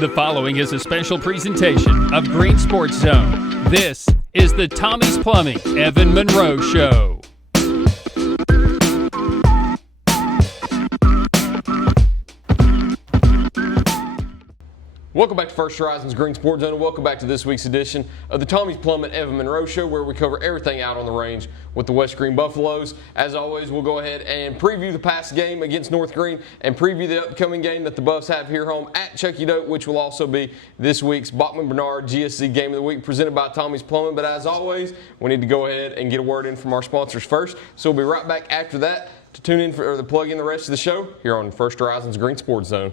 The following is a special presentation of Greene Sports Zone. This is the Tommie's Plumbing Evan Monroe Show. Welcome back to First Horizon's Greene Sports Zone, and welcome back to this week's edition of the Tommie's Plumbing Evan Monroe Show, where we cover everything out on the range with the West Greene Buffaloes. As always, we'll go ahead and preview the past game against North Greene and preview the upcoming game that the Buffs have here home at Chuckey-Doak, which will also be this week's Bachman Bernard GSZ Game of the Week, presented by Tommie's Plumbing. But as always, we need to go ahead and get a word in from our sponsors first. So we'll be right back after that to tune in or to plug in the rest of the show here on First Horizon's Greene Sports Zone.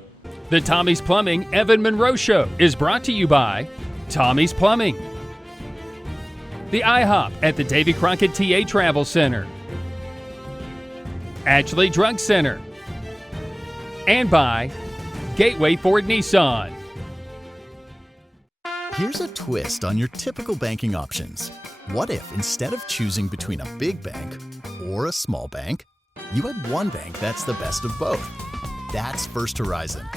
The Tommie's Plumbing Evan Monroe Show is brought to you by Tommie's Plumbing, the IHOP at the Davy Crockett TA Travel Center, Ashley Drug Center, and by Gateway Ford Nissan. Here's a twist on your typical banking options. What if instead of choosing between a big bank or a small bank, you had one bank that's the best of both? That's First Horizon.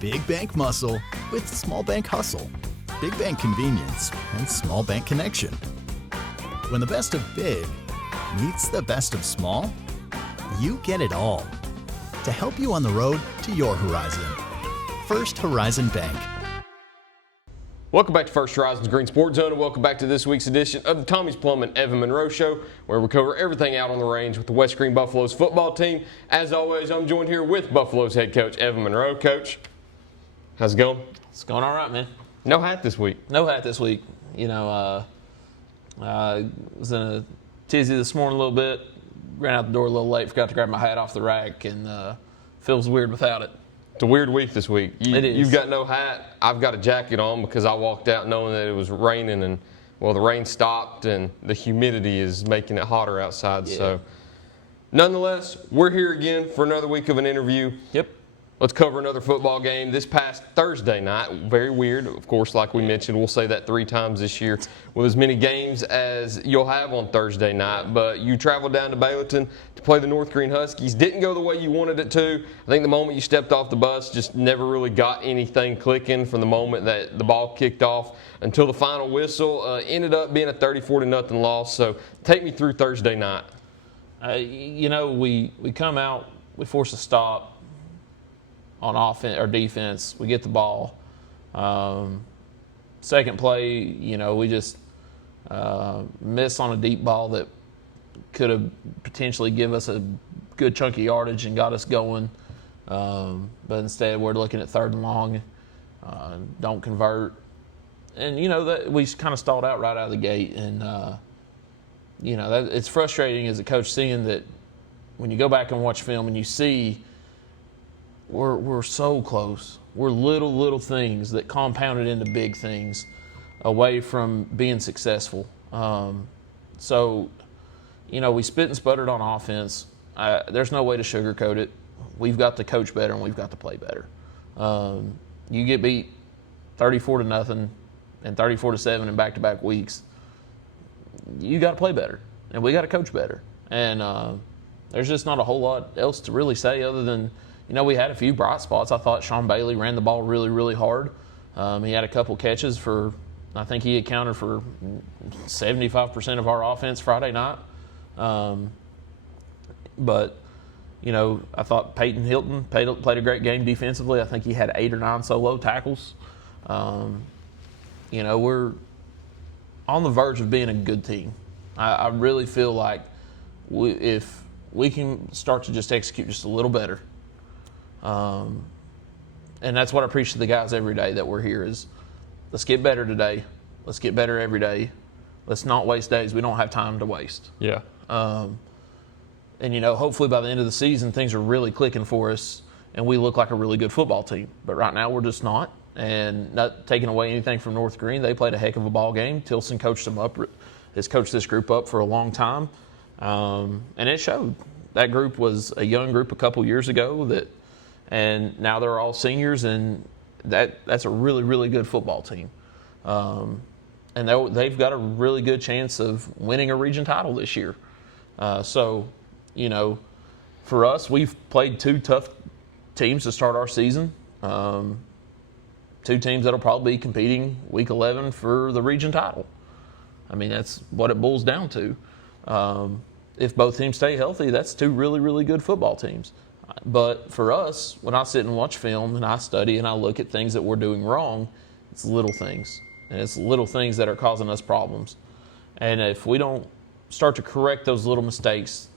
Big bank muscle with small bank hustle. Big bank convenience and small bank connection. When the best of big meets the best of small, you get it all. To help you on the road to your horizon. First Horizon Bank. Welcome back to First Horizon's Greene Sports Zone, and welcome back to this week's edition of the Tommie's Plumbing Evan Monroe Show, where we cover everything out on the range with the West Greene Buffaloes football team. As always, I'm joined here with Buffaloes head coach Evan Monroe. Coach, how's it going? It's going all right, man. No hat this week. No hat this week. You know, I was in a tizzy this morning a little bit, ran out the door a little late, forgot to grab my hat off the rack, and feels weird without it. It's a weird week this week. It is. You've got no hat. I've got a jacket on because I walked out knowing that it was raining, and well, the rain stopped and the humidity is making it hotter outside. Yeah. So, nonetheless, we're here again for another week of an interview. Yep. Let's cover another football game this past Thursday night. Very weird, of course, like we mentioned. We'll say that 3 times this year with as many games as you'll have on Thursday night. But you traveled down to Bayleton to play the North Greene Huskies. Didn't go the way you wanted it to. I think the moment you stepped off the bus, just never really got anything clicking from the moment that the ball kicked off until the final whistle. Ended up being a 34-0 loss. So take me through Thursday night. You know, we come out, we force a stop on offense or defense. We get the ball. Second play, you know, we just miss on a deep ball that could have potentially give us a good chunk of yardage and got us going. But instead, we're looking at 3rd and long, don't convert. And, you know, that we kind of stalled out right out of the gate. And, you know, it's frustrating as a coach seeing that when you go back and watch film and you see we're so close. We're little things that compounded into big things away from being successful. So, you know, we spit and sputtered on offense. There's no way to sugarcoat it. We've got to coach better and we've got to play better. You get beat 34-0 and 34-7 in back-to-back weeks. You got to play better and we got to coach better. And there's just not a whole lot else to really say other than, you know, we had a few bright spots. I thought Sean Bailey ran the ball really hard. He had a couple catches for, I think he accounted for 75% of our offense Friday night. But, you know, I thought Peyton Hilton played a great game defensively. I think he had 8 or 9 solo tackles. You know, we're on the verge of being a good team. I really feel like if we can start to just execute just a little better, and that's what I preach to the guys every day that we're here is let's get better today. Let's get better every day. Let's not waste days. We don't have time to waste. Yeah. And, you know, hopefully by the end of the season, things are really clicking for us and we look like a really good football team. But right now we're just not. And not taking away anything from North Greene. They played a heck of a ball game. Tilson coached them up, has coached this group up for a long time. And it showed. That group was a young group a couple years ago and now they're all seniors, and that's a really good football team. And they've got a really good chance of winning a region title this year. So, you know, for us, we've played 2 tough teams to start our season. two teams that'll probably be competing week 11 for the region title. I mean, that's what it boils down to. If both teams stay healthy, that's two really, really good football teams. But for us, when I sit and watch film and I study and I look at things that we're doing wrong, it's little things. And it's little things that are causing us problems. And if we don't start to correct those little mistakes,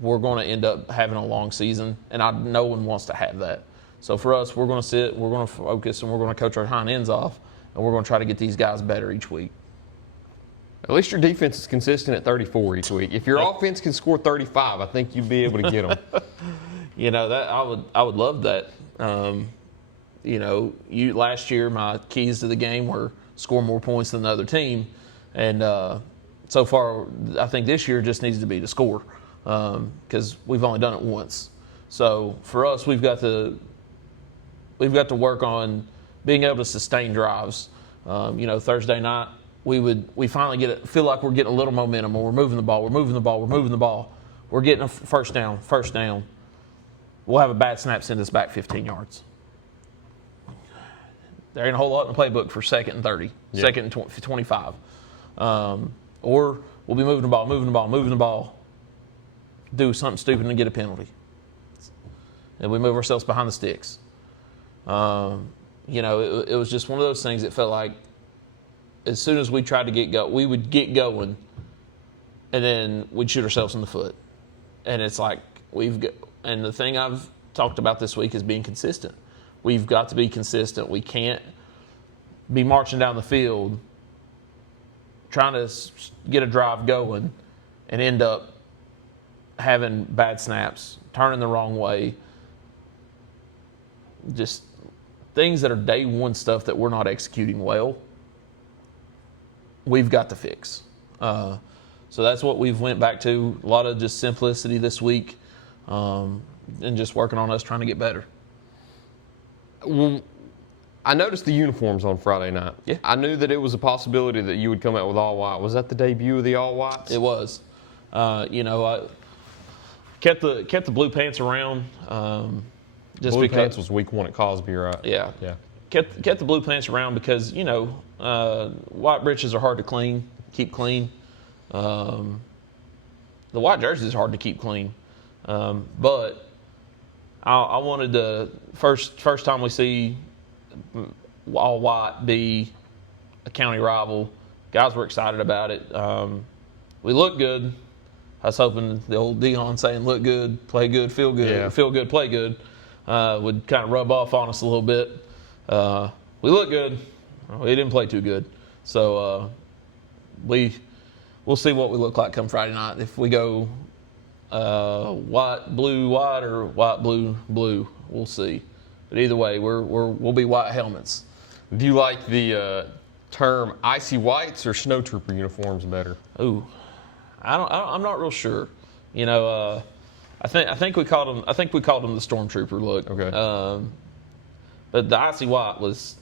we're going to end up having a long season. And no one wants to have that. So for us, we're going to sit, we're going to focus, and we're going to coach our hind ends off. And we're going to try to get these guys better each week. At least your defense is consistent at 34 each week. If your offense can score 35, I think you'd be able to get them. That I would love that. Last year my keys to the game were score more points than the other team, and so far I think this year just needs to be to score because we've only done it once. So for us, we've got to work on being able to sustain drives. Thursday night we finally feel like we're getting a little momentum, or we're moving the ball. We're getting a first down. We'll have a bad snap, send us back 15 yards. There ain't a whole lot in the playbook for 2nd and 30, second and 25. Or we'll be moving the ball, do something stupid and get a penalty. And we move ourselves behind the sticks. It was just one of those things that felt like as soon as we tried to get going, we would get going, and then we'd shoot ourselves in the foot. And it's like and the thing I've talked about this week is being consistent. We've got to be consistent. We can't be marching down the field trying to get a drive going and end up having bad snaps, turning the wrong way. Just things that are day one stuff that we're not executing well, we've got to fix. So that's what we've went back to. A lot of just simplicity this week and just working on us trying to get better. Well, I noticed the uniforms on Friday night. Yeah. I knew that it was a possibility that you would come out with all white. Was that the debut of the all whites? It was. I kept the blue pants around. Blue pants was week 1 at Cosby, right? Yeah. Kept the blue pants around because white breeches are hard to keep clean. The white jersey is hard to keep clean, but I wanted to first time we see all white be a county rival. Guys were excited about it. We looked good. I was hoping the old Dion saying "look good, play good, feel good, feel good, play good" would kind of rub off on us a little bit. We looked good. We didn't play too good. So we'll see what we look like come Friday night. If we go white, blue, white, or white, blue, blue, we'll see. But either way, we'll be white helmets. Do you like the term icy whites or snow trooper uniforms better? Ooh, I'm not real sure. I think we called them the stormtrooper look. Okay. But the icy white was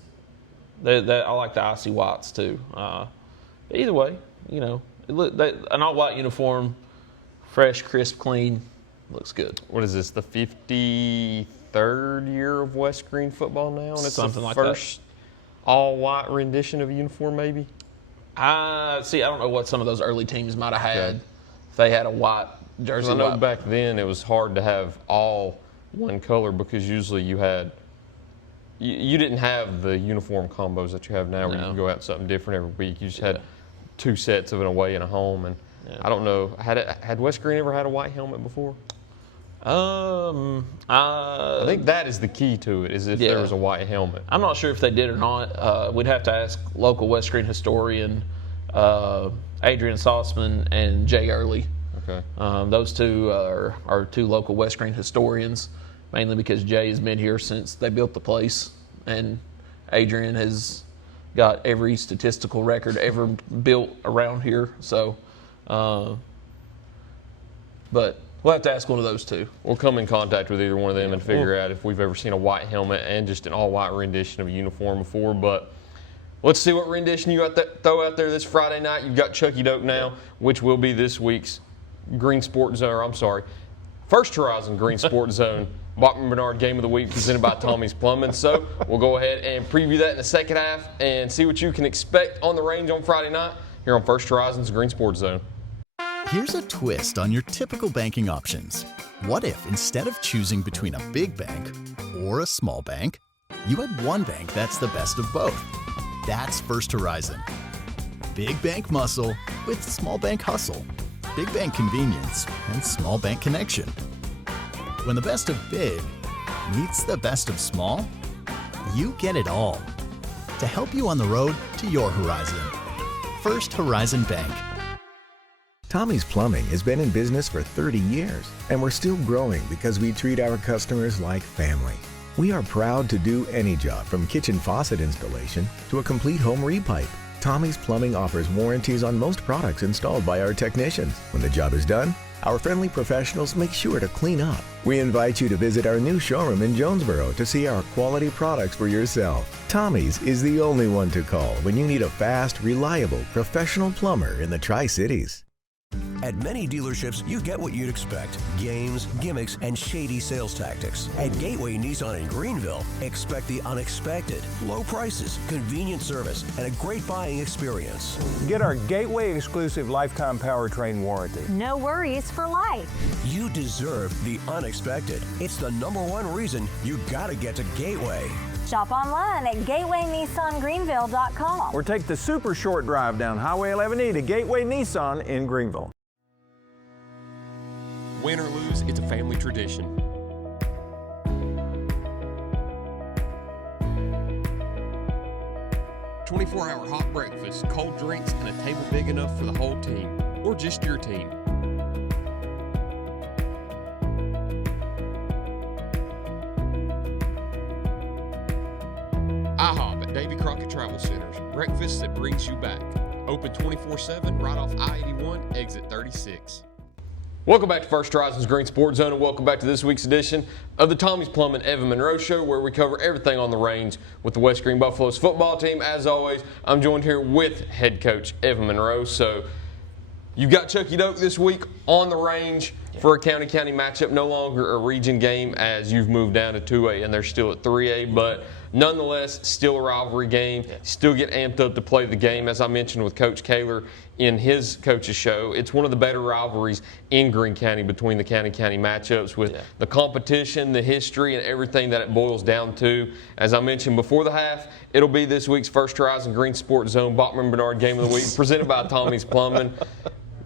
I like the icy whites too. Either way, an all white uniform, fresh, crisp, clean, looks good. What is this, the 53rd year of West Greene football now? And it's something the like first all-white rendition of a uniform, maybe? I don't know what some of those early teams might have had. Okay. If they had a white jersey. I know back then it was hard to have all one color because usually you didn't have the uniform combos that you have now where you can go out something different every week. You just had 2 sets of an away and a home. And I don't know, had West Greene ever had a white helmet before? I think that is the key to it, is if there was a white helmet. I'm not sure if they did or not. We'd have to ask local West Greene historian Adrian Sauceman and Jay Early. Okay. Those two are 2 local West Greene historians, mainly because Jay has been here since they built the place, and Adrian has got every statistical record ever built around here. So, but we'll have to ask one of those 2. We'll come in contact with either one of them and figure out if we've ever seen a white helmet and just an all-white rendition of a uniform before. But let's see what rendition you throw out there this Friday night. You've got Chuckey-Doak now, which will be this week's Green Sports Zone. First Horizon Green Sports Zone Bachman Bernard Game of the Week presented by Tommie's Plumbing. So we'll go ahead and preview that in the second half and see what you can expect on the range on Friday night here on First Horizon's Green Sports Zone. Here's a twist on your typical banking options. What if instead of choosing between a big bank or a small bank, you had one bank that's the best of both? That's First Horizon. Big bank muscle with small bank hustle. Big bank convenience and small bank connection. When the best of big meets the best of small, you get it all. To help you on the road to your horizon. First Horizon Bank. Tommie's Plumbing has been in business for 30 years, and we're still growing because we treat our customers like family. We are proud to do any job from kitchen faucet installation to a complete home repipe. Tommie's Plumbing offers warranties on most products installed by our technicians. When the job is done, our friendly professionals make sure to clean up. We invite you to visit our new showroom in Jonesboro to see our quality products for yourself. Tommie's is the only one to call when you need a fast, reliable, professional plumber in the Tri-Cities. At many dealerships, you get what you'd expect. Games, gimmicks, and shady sales tactics. At Gateway Nissan in Greenville, expect the unexpected. Low prices, convenient service, and a great buying experience. Get our Gateway exclusive lifetime powertrain warranty. No worries for life. You deserve the unexpected. It's the #1 reason you gotta get to Gateway. Shop online at gatewaynissangreenville.com. Or take the super short drive down Highway 11E to Gateway Nissan in Greenville. Win or lose, it's a family tradition. "24-hour hot breakfast, cold drinks, and a table big enough for the whole team, or just your team." IHOP at Davy Crockett Travel Centers. Breakfast that brings you back. Open 24/7 right off I-81, exit 36. Welcome back to First Horizon's Green Sports Zone, and welcome back to this week's edition of the Tommie's Plumbing Evan Monroe Show, where we cover everything on the range with the West Greene Buffaloes football team. As always, I'm joined here with head coach Evan Monroe. So you've got Chuckey-Doak this week on the range for a county-county matchup. No longer a region game as you've moved down to 2A and they're still at 3A, but nonetheless, still a rivalry game. Still get amped up to play the game. As I mentioned with Coach Kaler in his coach's show, it's one of the better rivalries in Greene County between the county-county matchups with the competition, the history, and everything that it boils down to. As I mentioned before the half, it'll be this week's First Horizon Green Sports Zone Bachman Bernard Game of the Week presented by Tommie's Plumbing.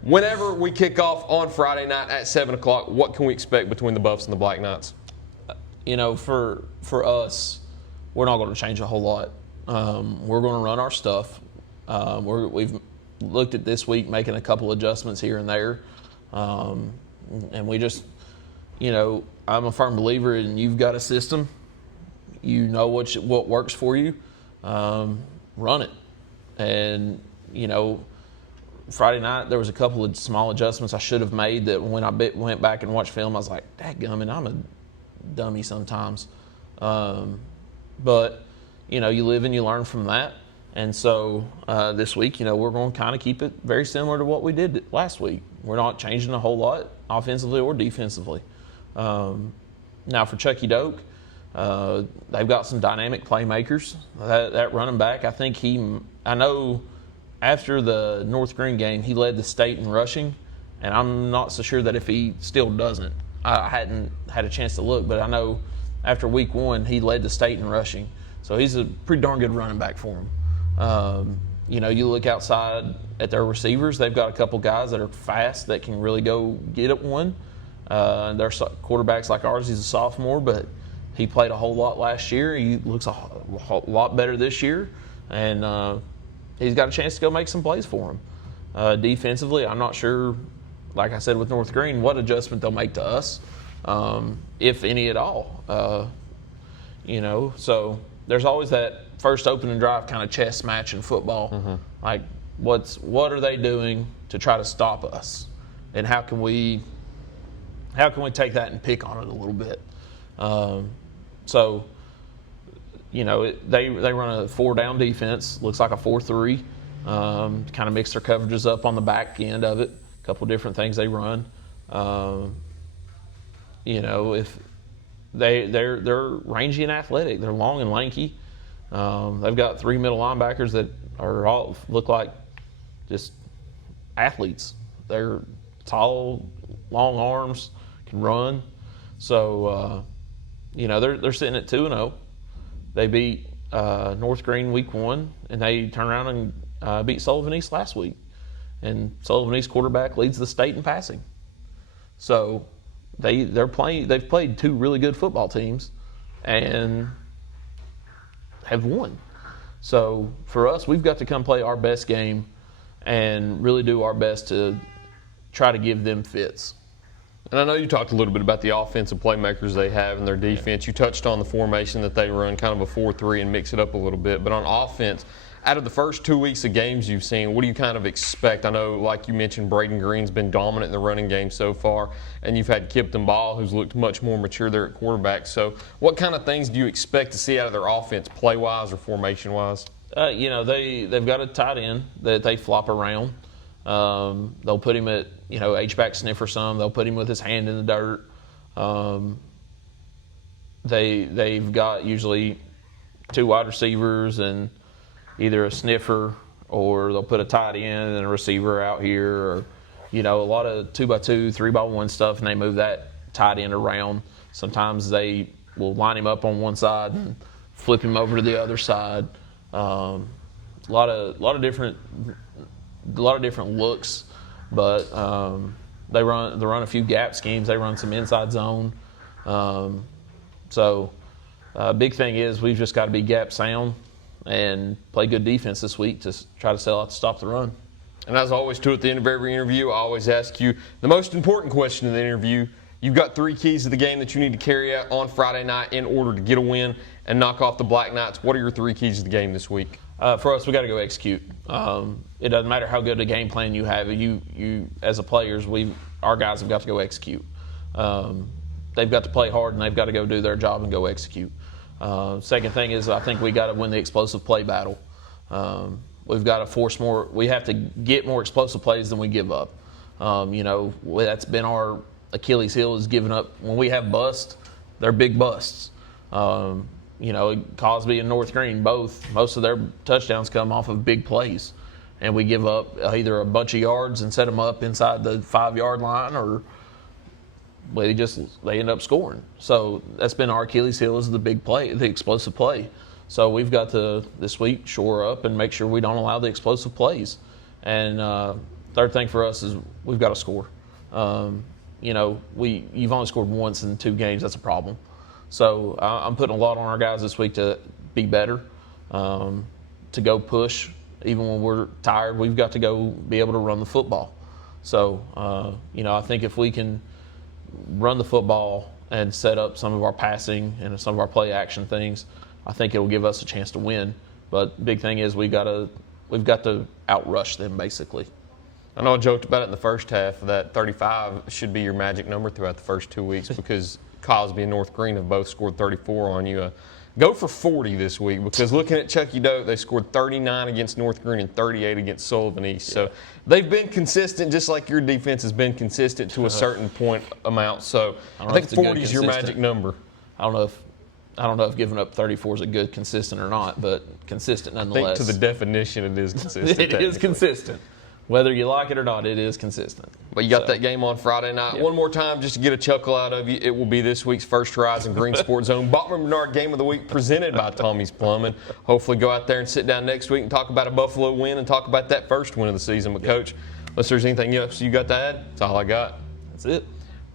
Whenever we kick off on Friday night at 7 o'clock, what can we expect between the Buffs and the Black Knights? You know, for us, we're not going to change a whole lot. We're going to run our stuff. We've looked at this week making a couple adjustments here and there. And we just, you know, I'm a firm believer in you've got a system. You know what works for you. Run it. And, you know, Friday night there was a couple of small adjustments I should have made that when I went back and watched film, I was like, dadgummit, I'm a dummy sometimes. But, you know, you live and you learn from that. And so this week, you know, we're going to kind of keep it very similar to what we did last week. We're not changing a whole lot offensively or defensively. Now for Chuckey-Doak, they've got some dynamic playmakers. That running back, I think I know after the North Greene game, he led the state in rushing, and I'm not so sure that if he still doesn't. I hadn't had a chance to look, but I know after week 1, he led the state in rushing. So he's a pretty darn good running back for him. You know, you look outside at their receivers, they've got a couple guys that are fast that can really go get at one. Their quarterbacks like ours, he's a sophomore, but he played a whole lot last year. He looks a lot better this year, and he's got a chance to go make some plays for him. Defensively, I'm not sure, like I said with North Greene, what adjustment they'll make to us, if any at all. You know, so there's always that first opening drive kind of chess match in football. Mm-hmm. Like, what are they doing to try to stop us, and how can we take that and pick on it a little bit? So, you know, they run a 4-down defense, looks like a 4-3. Kind of mix their coverages up on the back end of it. A couple different things they run. You know, if they're rangy and athletic. They're long and lanky. They've got 3 middle linebackers that are all look like just athletes. They're tall, long arms, can run. So they're sitting at 2-0. They beat North Greene week 1, and they turn around and beat Sullivan East last week. And Sullivan East quarterback leads the state in passing. So they've played 2 really good football teams and have won. So for us, we've got to come play our best game and really do our best to try to give them fits. And I know you talked a little bit about the offensive playmakers they have and their defense. You touched on the formation that they run, kind of a 4-3 and mix it up a little bit. But on offense, out of the first 2 weeks of games you've seen, what do you kind of expect? I know, like you mentioned, Braden Green's been dominant in the running game so far, and you've had Kipton Ball, who's looked much more mature there at quarterback. So what kind of things do you expect to see out of their offense, play-wise or formation-wise? They've got a tight end that they flop around. They'll put him at, H-back sniffer some. They'll put him with his hand in the dirt. They've got usually 2 wide receivers and either a sniffer, or they'll put a tight end and a receiver out here, or a lot of 2x2, 3x1 stuff, and they move that tight end around. Sometimes they will line him up on one side and flip him over to the other side. A lot of different looks, but they run a few gap schemes. They run some inside zone. Big thing is we've just got to be gap sound and play good defense this week to try to sell out to stop the run. And as always, too, at the end of every interview, I always ask you the most important question in the interview. You've got 3 keys to the game that you need to carry out on Friday night in order to get a win and knock off the Black Knights. What are your 3 keys to the game this week? For us, we got to go execute. It doesn't matter how good a game plan you have. You as a players, our guys have got to go execute. They've got to play hard, and they've got to go do their job and go execute. Second thing is, I think we got to win the explosive play battle. We've got to force more. We have to get more explosive plays than we give up. That's been our Achilles heel, is giving up. When we have busts, they're big busts. Cosby and North Greene, most of their touchdowns come off of big plays. And we give up either a bunch of yards and set them up inside the 5-yard line, or they end up scoring. So that's been our Achilles heel, is the big play, the explosive play. So we've got to, this week, shore up and make sure we don't allow the explosive plays. And third thing for us is we've got to score. You've only scored once in 2 games. That's a problem. So I'm putting a lot on our guys this week to be better, to go push. Even when we're tired, we've got to go be able to run the football. So, I think if we can run the football and set up some of our passing and some of our play action things, I think it'll give us a chance to win. But big thing is we've got to outrush them, basically. I know I joked about it in the first half that 35 should be your magic number throughout the first 2 weeks, because Cosby and North Greene have both scored 34 on you. Go for 40 this week, because looking at Chuckey-Doak, they scored 39 against North Greene and 38 against Sullivan East. So they've been consistent, just like your defense has been consistent to a certain point amount. So I think 40 is your magic number. I don't know if giving up 34 is a good consistent or not, but consistent nonetheless. I think to the definition it is consistent. It is consistent. Whether you like it or not, it is consistent. But you got that game on Friday night. Yep. One more time, just to get a chuckle out of you, it will be this week's First Horizon Green Sports Zone Bachman Bernard Game of the Week, presented by Tommie's Plumbing. Hopefully go out there and sit down next week and talk about a Buffalo win and talk about that first win of the season. But, Coach, unless there's anything else you got to add, that's all I got. That's it.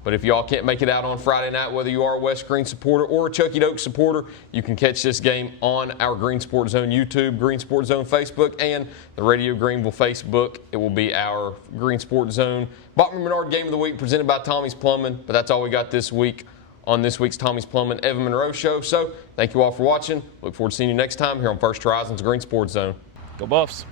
But if y'all can't make it out on Friday night, whether you are a West Greene supporter or a Chuckey-Doak supporter, you can catch this game on our Green Sports Zone YouTube, Green Sports Zone Facebook, and the Radio Greenville Facebook. It will be our Green Sports Zone Bachman Bernard Game of the Week, presented by Tommie's Plumbing. But that's all we got this week on this week's Tommie's Plumbing Evan Monroe Show. So thank you all for watching. Look forward to seeing you next time here on First Horizon's Green Sports Zone. Go Buffs.